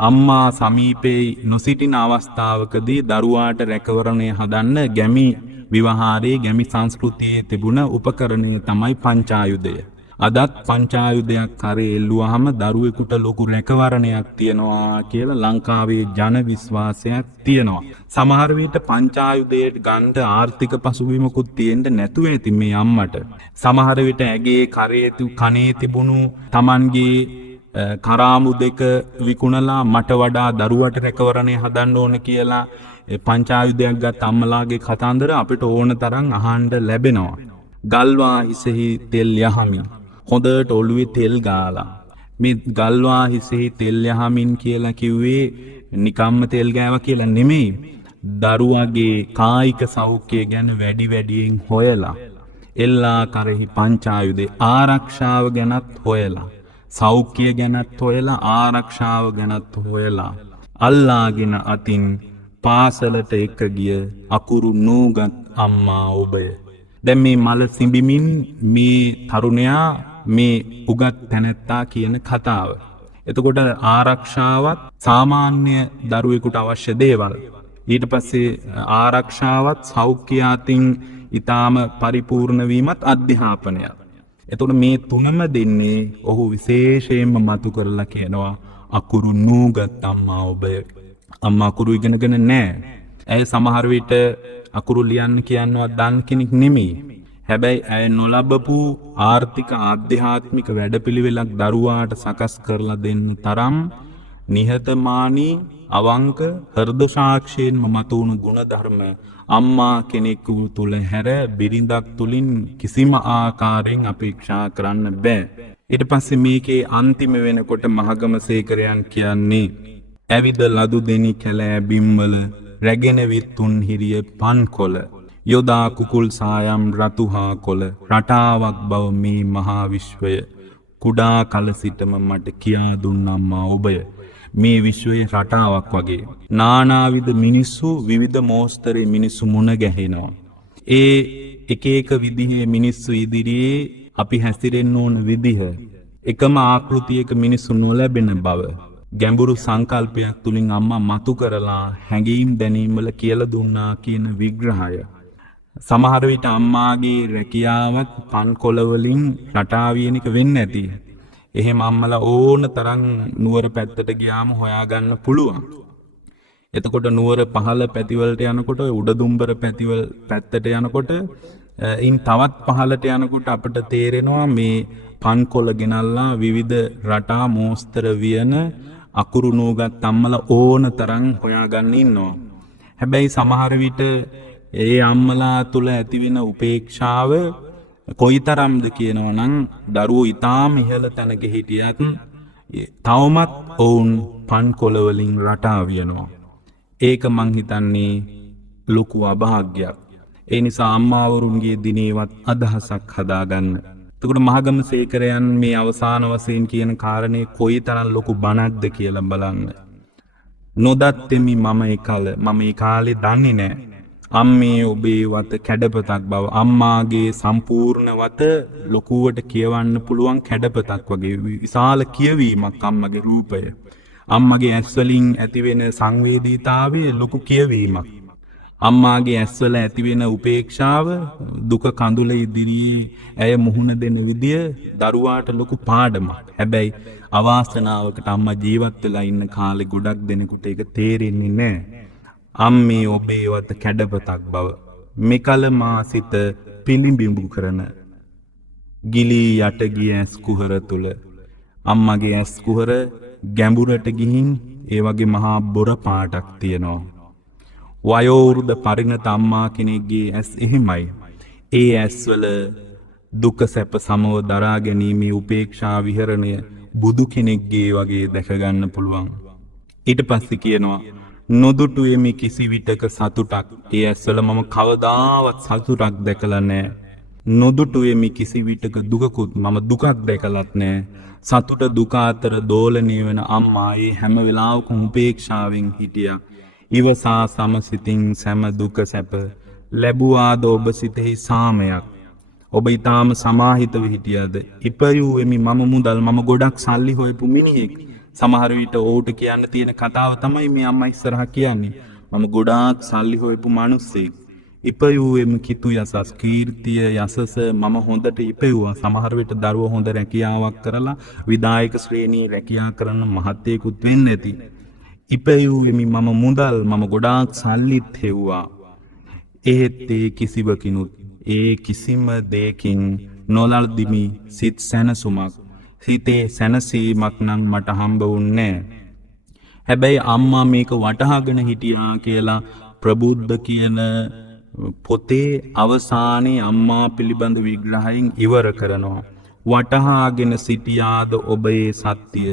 අම්මා සමීපේ නොසිටින අවස්ථාවකදී දරුවාට රැකවරණය හදන්න ගැමි විවාහාරයේ ගැමි සංස්කෘතියේ තිබුණ උපකරණය තමයි පංචායුධය. අදත් පංචායුධයක් කරේ එල්ලුවාම දරුවෙකුට ලොකු රැකවරණයක් තියනවා කියලා ලංකාවේ ජන විශ්වාසයක් තියෙනවා. සමහර විට පංචායුධයට ගන්න ආර්ථික පසුබිමකුත් තියෙන්න නැතුව ඇති මේ අම්මට. සමහර විට ඇගේ කනේ තිබුණු Tamanගේ කරාමු දෙක විකුණලා මට වඩා දරුවට රැකවරණය හදන්න ඕන කියලා පංචායුධයක් ගත් අම්මලාගේ කතන්දර අපිට ඕන තරම් අහන්න ලැබෙනවා. ගල්වා හිසෙහි තෙල් යහමින් හොඳට ඔළුවේ තෙල් ගාලා මේ ගල්වා හිසෙහි තෙල් යහමින් කියලා කිව්වේ නිකම්ම තෙල් ගෑවා කියලා නෙමෙයි. දරුවගේ කායික සෞඛ්‍යය ගැන වැඩියෙන් හොයලා එල්ලා කරෙහි පංචායුධේ ආරක්ෂාව ගැනත් හොයලා සෞඛ්‍ය ගැනත් හොයලා ආරක්ෂාව ගැනත් හොයලා අල්ලාගෙන අතින් පාසලට එක ගිය අකුරු නූගත් අම්මා ඔබය. දැන් මේ මල සිඹිමින් මේ තරුණයා මේ උගත් තැනැත්තා කියන කතාව. එතකොට ආරක්ෂාවත් සාමාන්‍ය දරුවෙකුට අවශ්‍ය දේවල්. ඊට පස්සේ ආරක්ෂාවත් සෞඛ්‍ය අතින් ඊටාම පරිපූර්ණ වීමත් අධ්‍යාපනයත්. එතකොට මේ තුනම දෙන්නේ ඔහු විශේෂයෙන්ම මතු කරලා කියනවා අකුරු නූගත් අම්මා ඔබය. අම්මා අකුරු ඉගෙනගෙන නැහැ. ඇය සමහර විට අකුරු ලියන්න කියනවා දන් කෙනෙක් නෙමෙයි. හැබැයි ඇය නොලබපු ආර්ථික ආධ්‍යාත්මික වැඩපිළිවෙලක් දරුවාට සකස් කරලා දෙන්න තරම් නිහතමානී අවංක හෘද සාක්ෂියෙන්ම මතුවුණු ගුණධර්ම අම්මා කෙනෙකු තුල හැර බිරිඳක් තුලින් කිසිම ආකාරයෙන් අපේක්ෂා කරන්න බෑ. ඊට පස්සේ මේකේ අන්තිම වෙනකොට මහගමසේකරයන් කියන්නේ ඇවිද ලදු දෙනි කැලෑ බිම්වල රැගෙන විත්තුන් හිරිය පන්කොළ යොදා කුකුල් සායම් රතුහා කොළ රටාවක් බව මේ මහා විශ්වය කුඩා කල සිටම මට කියා දුන්නම්මා ඔබය. මේ විශ්වයේ රටාවක් වගේ නානාවිධ මිනිස්සු විවිධ මෝස්තරේ මිනිස්සු මුණ ගැහෙනවා. ඒ එක එක විදිහේ මිනිස්සු ඉදිරියේ අපි හැසිරෙන්න ඕන විදිහ එකම ආකෘතියක මිනිස්සු නොලැබෙන බව ගැඹුරු සංකල්පයක් තුලින් අම්මා මතු කරලා හැඟීම් දැනීම් වල කියලා දුන්නා කියන විග්‍රහය. සමහර විට අම්මාගේ රැකියාවත් පන්කොළ වලින් රටාවියනික වෙන්නේ නැති. එහෙම අම්මලා ඕන තරම් නුවර පැත්තට ගියාම හොයාගන්න පුළුවන්. එතකොට නුවර පහළ පැතිවලට යනකොට උඩදුම්බර පැතිවල පැත්තට යනකොට ඉන් තවත් පහළට යනකොට අපිට තේරෙනවා මේ පන්කොළ ගෙනල්ලා විවිධ රටා මෝස්තර වියන අකුරු නූගත් අම්මලා ඕන තරම් හොයාගන්න ඉන්නවා. හැබැයි සමහර විට ඒ අම්මලා තුල ඇතිවෙන උපේක්ෂාව කොයිතරම්ද කියනවා නම් දරුවෝ ඊටාම ඉහළ තැනක හිටියත් තවමත් ඔවුන් පන්කොළ වලින් රටා වියනවා. ඒක මං හිතන්නේ ලොකු අභාග්‍යයක්. ඒ නිසා අම්මාවරුන්ගේ දිනේවත් අදහසක් හදාගන්න. එතකොට මහගමසේකරයන් මේ අවසාන වශයෙන් කියන කාරණේ කොයිතරම් ලොකු බණක්ද කියලා බලන්න. නොදත්තෙමි මම ඒ කාලේ දන්නේ නැහැ. අම්මේ ඔබේ වත කැඩපතක් බව අම්මාගේ සම්පූර්ණ වත ලොකුවට කියවන්න පුළුවන් කැඩපතක් වගේ විශාල කියවීමක් අම්මගේ රූපය. අම්මගේ ඇස්වලින් ඇතිවෙන සංවේදීතාවයේ ලොකු කියවීමක්. අම්මාගේ ඇස්වල ඇතිවෙන උපේක්ෂාව දුක කඳුල ඉදිරියේ ඇය මුහුණ දෙන විදිය දරුවාට ලොකු පාඩමක්. හැබැයි අවාසනාවකට අම්මා ජීවත් වෙලා ඉන්න කාලේ ගොඩක් දෙනෙකුට ඒක තේරෙන්නේ නැහැ. අම්මේ ඔබේ වත කැඩපතක් බව මෙකල මා සිත පිළිඹිඹු කරන ගිලී යට ගිය ඇස් කුහර තුල අම්මගේ ඇස් කුහර ගැඹුරට ගිහින් ඒ වගේ මහා බොර පාටක් තියෙනවා. වයෝවෘද පරිණත අම්මා කෙනෙක්ගේ ඇස් එහෙමයි. ඒ ඇස්වල දුක සැප සමව දරා ගැනීමේ උපේක්ෂා විහරණය බුදු කෙනෙක්ගේ වගේ දැක ගන්න පුළුවන්. ඊට පස්සේ කියනවා නොදුටුවෙමි කිසි විටක සතුටක්. ඒ ඇස්වල මම කවදාවත් සතුටක් දැකලා නැහැ. නොදුටුවෙමි කිසි විටක දුකකුත් මම දුකක් දැකලත් නැහැ. සතුට දුක අතර දෝලණය වෙන අම්මා ඒ හැම වෙලාවකම උපේක්ෂාවෙන් හිටියා. ඉවසා සමසිතින් සෑම දුක සැප ලැබුවාද ඔබ සිතෙහි සාමයක්. ඔබ ඊටාම සමාහිතව හිටියද? ඉපයුවෙමි මම මුදල් මම ගොඩක් සල්ලි හොයපු මිනිහෙක්. සමහර විට ඕට කියන්න තියෙන කතාව තමයි මේ අම්මා ඉස්සරහා කියන්නේ. මම ගොඩාක් සල්ලි හොයපු මිනිස්සෙක්. ඉපයුවෙමි කිතු යසස් කීර්තිය යසස මම හොඳට ඉපයුවා. සමහර විට දරුවෝ හොඳ රැකියාවක් කරලා විදායක ශ්‍රේණියේ රැකියාව කරන මහත්තයෙකුත් වෙන්න ඇති. ඉපයුවෙමි මම මුදල් මම ගොඩාක් සල්ලිත් හෙව්වා. එහෙත් ඒ කිසිවකිනුත් ඒ කිසිම දෙයකින් නොලල්දිමි සිත් සැනසුමක්. සිතේ සැනසීමක් නම් මට හම්බ වුණේ නැහැ. හැබැයි අම්මා මේක වටහාගෙන හිටියා කියලා ප්‍රබුද්ධ කියන පොතේ අවසානයේ අම්මා පිළිබඳ විග්‍රහයෙන් ඉවර කරනවා. වටහාගෙන සිටියාද ඔබේ සත්‍ය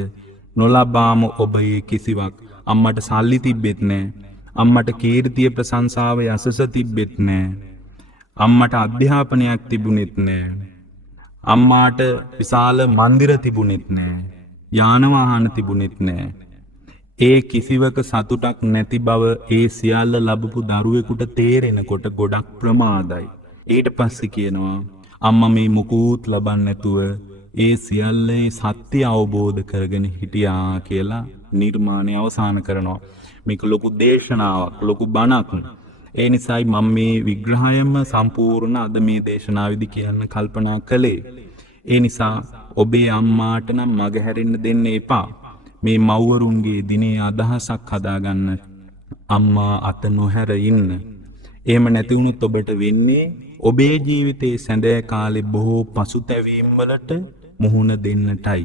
නොලබාම ඔබේ කිසිවක්. අම්මට සල්ලි තිබෙත් නැහැ. අම්මට කීර්තිය ප්‍රශංසාව යසස තිබෙත් නැහැ. අම්මට අධ්‍යාපනයක් තිබුණෙත් නැහැ. අම්මාට විශාල මන්දිර තිබුණෙත් නැහැ. යාන වාහන තිබුණෙත් නැහැ. ඒ කිසිවක සතුටක් නැති බව ඒ සියල්ල ලැබපු දරුවෙකුට තේරෙනකොට ගොඩක් ප්‍රමාදයි. ඊට පස්සේ කියනවා අම්මා මේ මුකුත් ලබන්නේ නැතුව ඒ සියල්ලේ සත්‍ය අවබෝධ කරගෙන හිටියා කියලා නිර්මාණය අවසන් කරනවා. මේක ලොකු දේශනාවක්, ලොකු බණක්. ඒ නිසායි මම මේ විග්‍රහයම සම්පූර්ණ අද මේ දේශනාවේදී කියන්න කල්පනා කළේ. ඒ නිසා ඔබේ අම්මාට නම් මග හැරෙන්න දෙන්න එපා. මේ මව්වරුන්ගේ දිනේ අදහසක් හදාගන්න අම්මා අත නොහැර ඉන්න. එහෙම නැති වුණොත් ඔබට වෙන්නේ ඔබේ ජීවිතයේ සැඳෑ කාලේ බොහෝ පසුතැවීම් වලට මුහුණ දෙන්නටයි.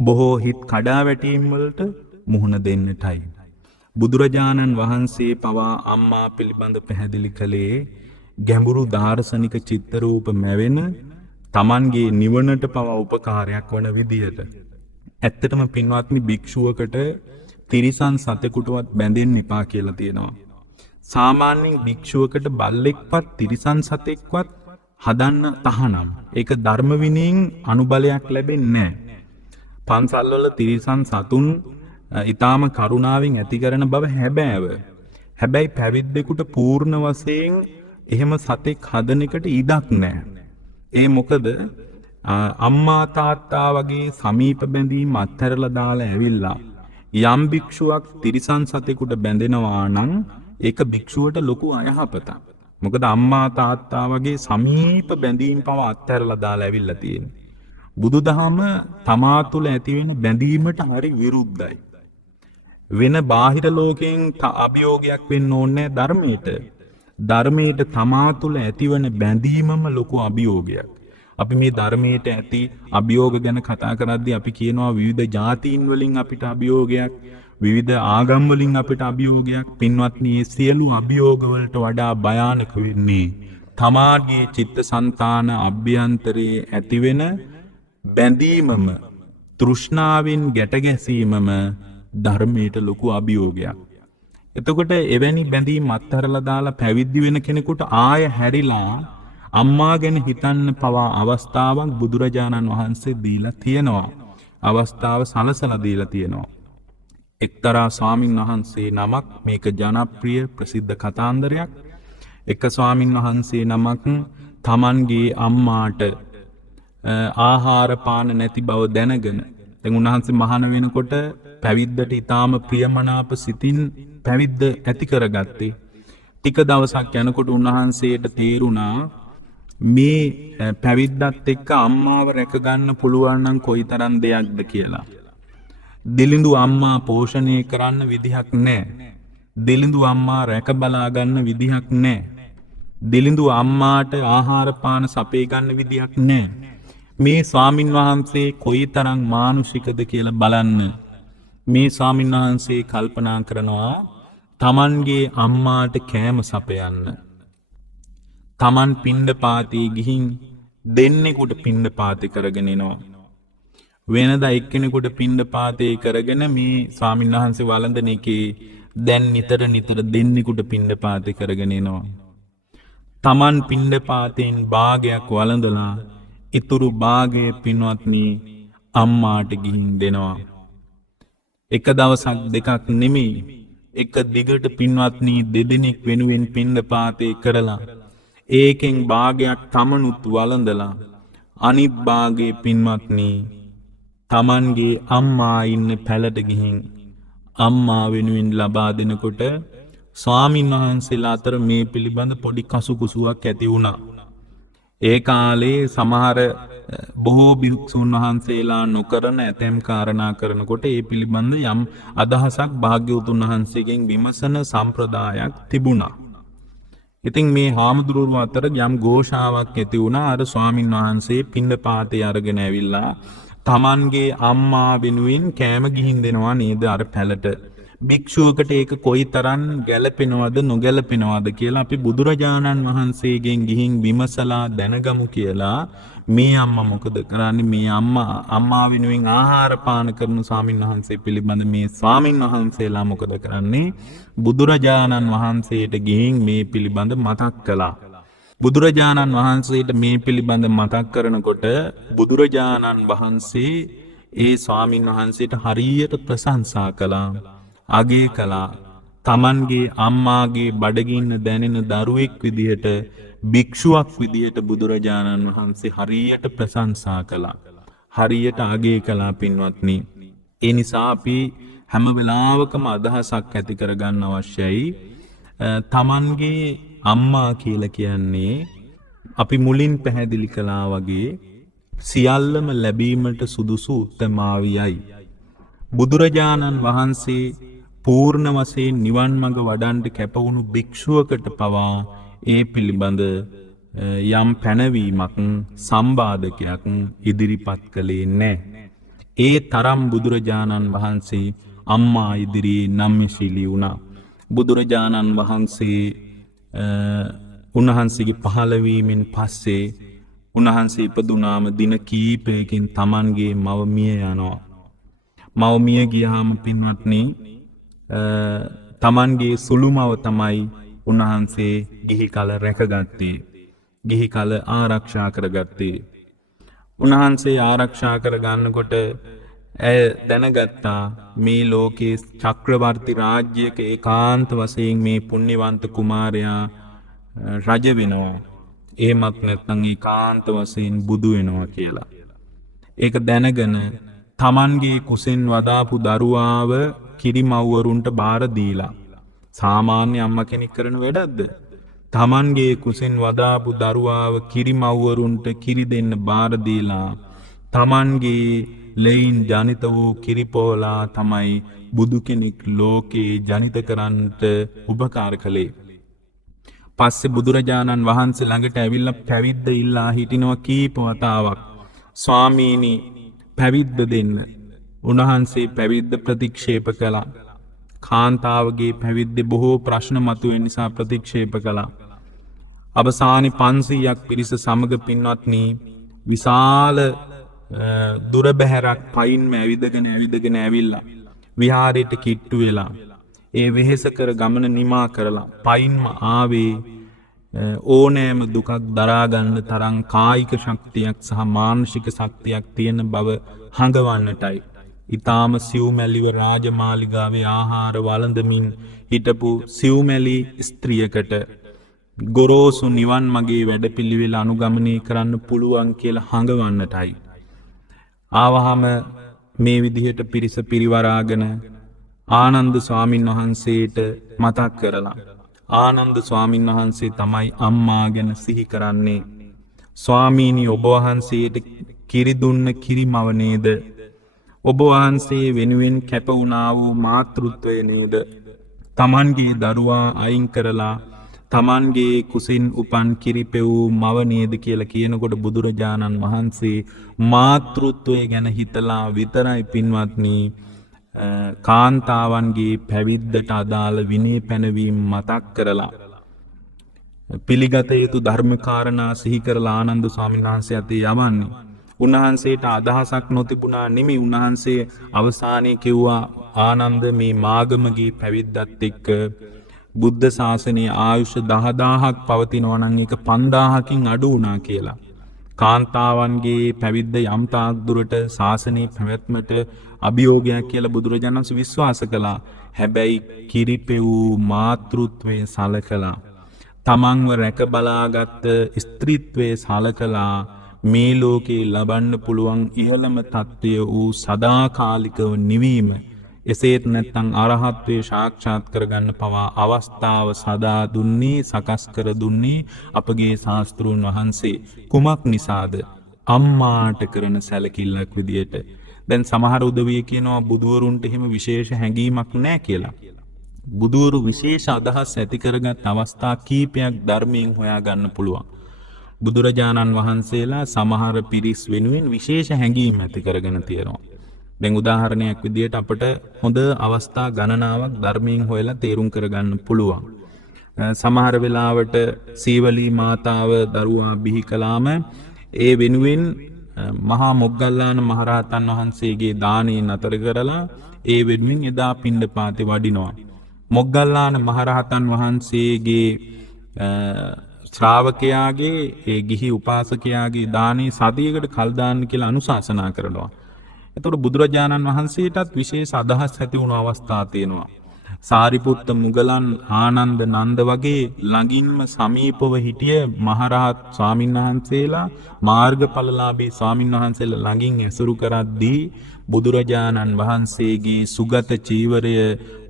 බොහෝ හිත් කඩාවැටීම් වලට මුහුණ දෙන්නටයි. බුදුරජාණන් වහන්සේ පවා අම්මා පිළිබඳ පැහැදිලි කළේ ගැඹුරු දාර්ශනික චිත්තරූප මැවෙන Tamanගේ නිවනට පවා උපකාරයක් වන විදියට. ඇත්තටම පින්වත්නි භික්ෂුවකට තිරිසන් සතෙකුටවත් බැඳෙන්න එපා කියලා තියෙනවා. සාමාන්‍යයෙන් භික්ෂුවකට බල්ලෙක්වත් තිරිසන් සතෙක්වත් හදන්න තහනම්. ඒක ධර්ම විනයෙන් අනුබලයක් ලැබෙන්නේ නැහැ. පන්සල්වල තිරිසන් සතුන් ඊටාම කරුණාවෙන් ඇති කරන බව හැබෑව. හැබැයි පැවිද්දෙකුට පූර්ණ වශයෙන් එහෙම සතෙක් හදන එකට ඉඩක් නැහැ. ඒ මොකද අම්මා තාත්තා වගේ සමීප බැඳීම් අත්හැරලා දාලා ඇවිල්ලා යම් භික්ෂුවක් තිරිසන් සතෙකුට බැඳෙනවා නම් ඒක භික්ෂුවට ලොකු අයහපතක්. මොකද අම්මා තාත්තා වගේ සමීප බැඳීම් පව අත්හැරලා දාලා ඇවිල්ලා තියෙන්නේ. බුදුදහම තමා තුළ ඇති වෙන බැඳීමට හරි විරුද්ධයි. වෙන බාහිර ලෝකයෙන් අභියෝගයක් වෙන්න ඕනේ ධර්මයට. ධර්මයට තමා තුළ ඇතිවන බැඳීමම ලොකු අභියෝගයක්. අපි මේ ධර්මයට ඇති අභියෝග ගැන කතා කරද්දී අපි කියනවා විවිධ ජාතීන් වලින් අපිට අභියෝගයක්, විවිධ ආගම් වලින් අපිට අභියෝගයක්. පින්වත්නි, මේ සියලු අභියෝග වලට වඩා භයානක වෙන්නේ තමාගේ චිත්තසංතාන අභ්‍යන්තරයේ ඇතිවෙන බැඳීමම, තෘෂ්ණාවෙන් ගැට ගැසීමම ධර්මයට ලොකු අභියෝගයක්. එතකොට එවැනි බැඳීම් අත්හැරලා දාලා පැවිදි වෙන කෙනෙකුට ආය හැරිලා අම්මා ගැන හිතන්න පවා අවස්ථාවක් බුදුරජාණන් වහන්සේ දීලා තියෙනවා. අවස්ථාව සලසලා දීලා තියෙනවා. එක්තරා ස්වාමින් වහන්සේ නමක්, මේක ජනප්‍රිය ප්‍රසිද්ධ කතාන්දරයක්. එක ස්වාමින් වහන්සේ නමක් තමන්ගේ අම්මාට ආහාර පාන නැති බව දැනගෙන දැන් උන්වහන්සේ මහාන වෙනකොට පැවිද්දට ඊටාම ප්‍රියමනාප සිතින් පැවිද්ද ඇති කරගත්තේ. ටික දවසක් යනකොට උන්වහන්සේට තේරුණා මේ පැවිද්දත් එක්ක අම්මාව රැක ගන්න පුළුවන් නම් කොයිතරම් දෙයක්ද කියලා. දිලිඳු අම්මා පෝෂණය කරන්න විදිහක් නැහැ. දිලිඳු අම්මා රැක බලා ගන්න විදිහක් නැහැ. දිලිඳු අම්මාට ආහාර පාන සපේ ගන්න විදිහක් නැහැ. මේ ස්වාමින් වහන්සේ කොයිතරම් මානුෂිකද කියලා බලන්න. මේ ස්වාමින් වහන්සේ කල්පනා කරනවා තමන්ගේ අම්මාට කෑම සපයන්න. තමන් පිණ්ඩපාතේ ගිහින් දෙන්නෙකුට පිණ්ඩපාතේ කරගෙන එනවා. වෙනදා එක්කෙනෙකුට පිණ්ඩපාතේ කරගෙන මේ ස්වාමීන් වහන්සේ වළඳන එකේ දැන් නිතර දෙන්නෙකුට පිණ්ඩපාතේ කරගෙන එනවා. තමන් පිණ්ඩපාතෙන් භාගයක් වළඳලා ඉතුරු භාගය පින්වත්නි අම්මාට ගිහින් දෙනවා. එක දවසක් දෙකක් නෙමෙයි, එක දිගට පින්වත්නි දෙදෙනෙක් වෙනුවෙන් පිණ්ඩපාතේ කරලා ඒකෙන් භාගයක් තමනුත් වළඳලා අනිත් භාගයේ පින්වත්නි තමන්ගේ අම්මා ඉන්න පැලට ගිහින් අම්මා වෙනුවෙන් ලබා දෙනකොට ස්වාමීන් වහන්සේලා අතර මේ පිළිබඳ පොඩි කසුකුසුවක් ඇති වුණා. ඒ කාලේ සමහර බොහෝ භික්ෂුන් වහන්සේලා නොකරන ඇතැම් කාරණා කරනකොට ඒ පිළිබඳ යම් අදහසක් භාග්‍යවතුන් වහන්සේගෙන් විමසන සම්ප්‍රදායක් තිබුණා. ඉතින් මේ හාමුදුරුවෝ අතර යම් ഘോഷාවක් ඇති වුණා. අර ස්වාමින් වහන්සේ පිණ්ඩපාතේ අරගෙන ඇවිල්ලා තමන්ගේ අම්මා වෙනුවෙන් කෑම ගිහින් දෙනවා නේද අර පැලට. භික්ෂුවකට ඒක කොයිතරම් ගැළපෙනවද නොගැළපෙනවද කියලා අපි බුදුරජාණන් වහන්සේගෙන් ගිහින් විමසලා දැනගමු කියලා මේ අම්මා මොකද කරන්නේ? මේ අම්මා වෙනුවෙන් ආහාර පාන කරන ස්වාමින් වහන්සේ පිළිබඳ මේ ස්වාමින් වහන්සේලා මොකද කරන්නේ? බුදුරජාණන් වහන්සේට ගිහින් මේ පිළිබඳ මතක් කළා. බුදුරජාණන් වහන්සේට මේ පිළිබඳ මතක් කරනකොට බුදුරජාණන් වහන්සේ ඒ ස්වාමින් වහන්සේට හරියට ප්‍රශංසා කළා. අගේ කළා. තමන්ගේ අම්මාගේ බඩගින්න දැනෙන දරුවෙක් විදිහට භික්ෂුවක් විදිහට බුදුරජාණන් වහන්සේ හරියට ප්‍රශංසා කළා. හරියට අගේ කළා පින්වත්නි. ඒ නිසා අපි හැම වෙලාවකම අදහසක් ඇති කරගන්න අවශ්‍යයි. තමන්ගේ අම්මා කියලා කියන්නේ අපි මුලින් පැහැදිලි කළා වගේ සියල්ලම ලැබීමට සුදුසු උත්තමාවියයි. බුදුරජාණන් වහන්සේ පූර්ණ වශයෙන් නිවන් මඟ වඩන්ට කැපවුණු භික්ෂුවකට පවා ඒ පිළිබඳ යම් පැනවීමක් සම්බාධකයක් ඉදිරිපත් කළේ නැහැ. ඒ තරම් බුදුරජාණන් වහන්සේ අම්මා ඉදිරියේ නම්‍යශීලී වුණා. බුදුරජාණන් වහන්සේ උන්වහන්සේගේ පහළවීමෙන් පස්සේ උන්වහන්සේ ඉපදුනාම දින කීපයකින් තමන්ගේ මව මිය යනවා. මව මිය ගියාම පින්වත්නි තමන්ගේ සුළු මව තමයි උන්වහන්සේ ගිහි කල රැකගත්තේ. ගිහි කල ආරක්ෂා කරගත්තේ. උන්වහන්සේ ආරක්ෂා කරගන්නකොට ඇය දැනගත්තා මේ ලෝකේ චක්‍රවර්ති රාජ්‍යයක ඒකාන්ත වශයෙන් මේ පුණ්‍යවන්ත කුමාරයා රජ වෙනවා. එහෙමත් නැත්නම් ඒකාන්ත වශයෙන් බුදු වෙනවා කියලා. ඒක දැනගෙන තමන්ගේ කුසෙන් වදාපු දරුවාව කිරිමව්වරුන්ට බාර දීලා. සාමාන්‍ය අම්මා කෙනෙක් කරන වැඩක්ද? තමන්ගේ කුසෙන් වදාපු දරුවාව කිරිමව්වරුන්ට කිරි දෙන්න බාර දීලා තමන්ගේ ලෙයින් ජනිත වූ කිරිපෝලා තමයි බුදු කෙනෙක් ලෝකේ ජනිත කරන්නට උපකාර කළේ. පස්සේ බුදුරජාණන් වහන්සේ ළඟට ඇවිල්ලා පැවිද්ද ඉල්ලා හිටිනවා කීප වතාවක්. ස්වාමීනි පැවිද්ද දෙන්න. උන්වහන්සේ පැවිද්ද ප්‍රතික්ෂේප කළා. කාන්තාවගේ පැවිද්දේ බොහෝ ප්‍රශ්න මතුවෙන නිසා ප්‍රතික්ෂේප කළා. අවසානයේ 500ක් පිරිස සමග පින්වත්නි විශාල දුර බැහැරක් පයින්ම ඇවිදගෙන ඇවිල්ලා විහාරයට කිට්ටු වෙලා ඒ වෙහෙස කර ගමන නිමා කරලා පයින්ම ආවේ ඕනෑම දුකක් දරා ගන්න තරම් කායික ශක්තියක් සහ මානසික ශක්තියක් තියෙන බව හඟවන්නටයි. ඊටාම සිව්මැලිව රාජමාලිගාවේ ආහාර වළඳමින් හිටපු සිව්මැලි ස්ත්‍රියකට ගොරෝසු නිවන් මගේ වැඩපිළිවෙල අනුගමනය කරන්න පුළුවන් කියලා හඟවන්නටයි. ආවහම මේ විදිහට පිරිස පිරිවරාගෙන ආනන්ද ස්වාමින් වහන්සේට මතක් කරලා ආනන්ද ස්වාමින් වහන්සේ තමයි අම්මා ගැන සිහි කරන්නේ. ස්වාමීනි ඔබ වහන්සේට කිරි දුන්න කිරිමව නේද? ඔබ වහන්සේ වෙනුවෙන් කැප වුණා වූ මාතෘත්වය නේද? තමන්ගේ දරුවා අයින් කරලා තමන්ගේ කුසින් උපන් කිරිපෙවූ මව නේද කියලා කියනකොට බුදුරජාණන් වහන්සේ මාතෘත්වය ගැන හිතලා විතරයි පින්වත්නි කාන්තාවන්ගේ පැවිද්දට අදාළ විනය පැනවීම මතක් කරලා පිළිගත යුතු ධර්ම කාරණා සිහි කරලා ආනන්ද ස්වාමීන් වහන්සේ අතේ යවන්නේ. උන්වහන්සේට අදහසක් නොතිබුණා නෙමෙයි. උන්වහන්සේ අවසානයේ කිව්වා ආනන්ද මේ මාගමගේ පැවිද්දත් එක්ක බුද්ධ ශාසනයේ ආයුෂ 10000ක් පවතිනවා නම් ඒක 5000කින් අඩු වුණා කියලා. කාන්තාවන්ගේ පැවිද්ද යම් තාක් දුරට ශාසනයේ පැවැත්මට අභියෝගයක් කියලා බුදුරජාණන් වහන්සේ විශ්වාස කළා. හැබැයි කිරිපෙවූ මාතෘත්වයේ සලකලා තමන්ව රැක බලාගත් ස්ත්‍රීත්වයේ සලකලා මේ ලෝකේ ලබන්න පුළුවන් ඉහළම තත්ත්වය වූ සදාකාලිකව නිවීම එසේත් නැත්නම් අරහත්ත්වයේ සාක්ෂාත් කරගන්න පවා අවස්ථාව සදා දුන්නේ සකස් කර දුන්නේ අපගේ ශාස්ත්‍රූන් වහන්සේ. කුමක් නිසාද? අම්මාට කරන සැලකිල්ලක් විදියට. දැන් සමහර උදවිය කියනවා බුදුවරුන්ට එහෙම විශේෂ හැඟීමක් නැහැ කියලා. බුදුවරු විශේෂ අදහස් ඇති කරගත් අවස්ථා කීපයක් ධර්මයෙන් හොයා ගන්න පුළුවන්. බුදුරජාණන් වහන්සේලා සමහර පිරිස් වෙනුවෙන් විශේෂ හැඟීම් ඇති කරගෙන තියෙනවා. දැන් උදාහරණයක් විදියට අපට හොඳ අවස්ථා ගණනාවක් ධර්මයෙන් හොයලා තේරුම් කරගන්න පුළුවන්. සමහර වෙලාවට සීවලී මාතාව දරුවා බිහි කළාම ඒ වෙනුවෙන් මහා මොග්ගල්ලාන මහරහතන් වහන්සේගේ දානේ නතර කරලා ඒ වෙනුවෙන් එදා පිණ්ඩපාතේ වඩිනවා. මොග්ගල්ලාන මහරහතන් වහන්සේගේ ශ්‍රාවකයාගේ ඒ ගිහි උපාසකයාගේ දානේ සතියකට කල් දාන්න කියලා අනුශාසනා කරනවා. එතකොට බුදුරජාණන් වහන්සේටත් විශේෂ අදහස් ඇති වුණු අවස්ථා තියෙනවා. සාරිපුත්ත මුගලන් ආනන්ද නන්ද වගේ ළඟින්ම සමීපව හිටිය මහරහත් ස්වාමීන් වහන්සේලා මාර්ගඵලලාභී ස්වාමීන් වහන්සේලා ළඟින් ඇසුරු කරද්දී බුදුරජාණන් වහන්සේගේ සුගත චීවරය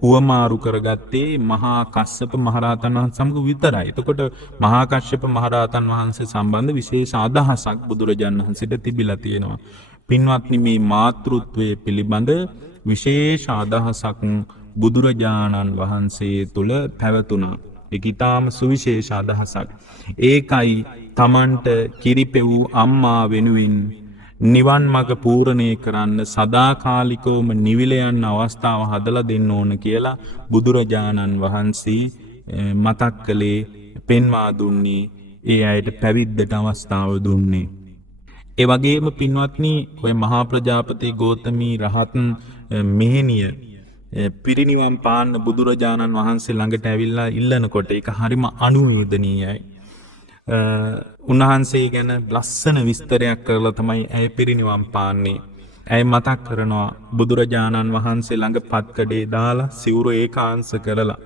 හුවමාරු කරගත්තේ මහා කස්සප මහරහතන් වහන්සේ සමග විතරයි. එතකොට මහා කස්සප මහරහතන් වහන්සේ සම්බන්ධ විශේෂ අදහසක් බුදුරජාණන් වහන්සේට තිබිලා තියෙනවා. පින්වත්නි, මේ මාතෘත්වයේ පිළිබඳ විශේෂ අදහසක් බුදුරජාණන් වහන්සේ තුල පැවතුණා. ඒක ඊටාම සුවිශේෂ අදහසක්. ඒකයි තමන්ට කිරිපෙවූ අම්මා වෙනුවෙන් නිවන් මඟ පූර්ණේ කරන්න සදාකාලිකවම නිවිල යන අවස්ථාව හදලා දෙන්න ඕන කියලා බුදුරජාණන් වහන්සේ මතක් කළේ, පෙන්වා දුන්නේ, ඒ අයට පැවිද්දට අවස්ථාව දුන්නේ. ඒ වගේම පින්වත්නි, ඔය මහා ප්‍රජාපති ගෞතමී රහතන් මෙහෙණිය පිරිනිවන් පාන්න බුදුරජාණන් වහන්සේ ළඟට ඇවිල්ලා ඉල්ලනකොට ඒක හරිම අනුවේදනීයයි. උන්වහන්සේ ගැන ලස්සන විස්තරයක් කරලා තමයි ඇය පිරිනිවන් පාන්නේ. ඇය මතක් කරනවා බුදුරජාණන් වහන්සේ ළඟ පත්කඩේ දාලා සිවුර ඒකාංශ කරලා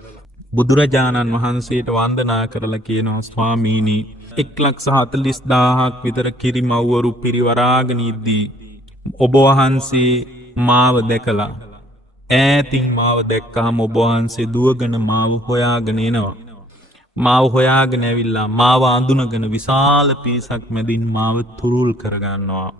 බුදුරජාණන් වහන්සේට වන්දනා කරලා කියනවා, ස්වාමීනි, 1,40,000ක් විතර කිරිමව්වරු පිරිවරාගෙන ඉද්දී ඔබ වහන්සේ මාව දැකලා ඈතින් මාව දැක්කහම ඔබ වහන්සේ දුවගෙන මාව හොයාගෙන එනවා. මාව හොයාගෙන ඇවිල්ලා මාව අඳුනගෙන විශාල පිරිසක් මැදින් මාව තුරුල් කරගන්නවා.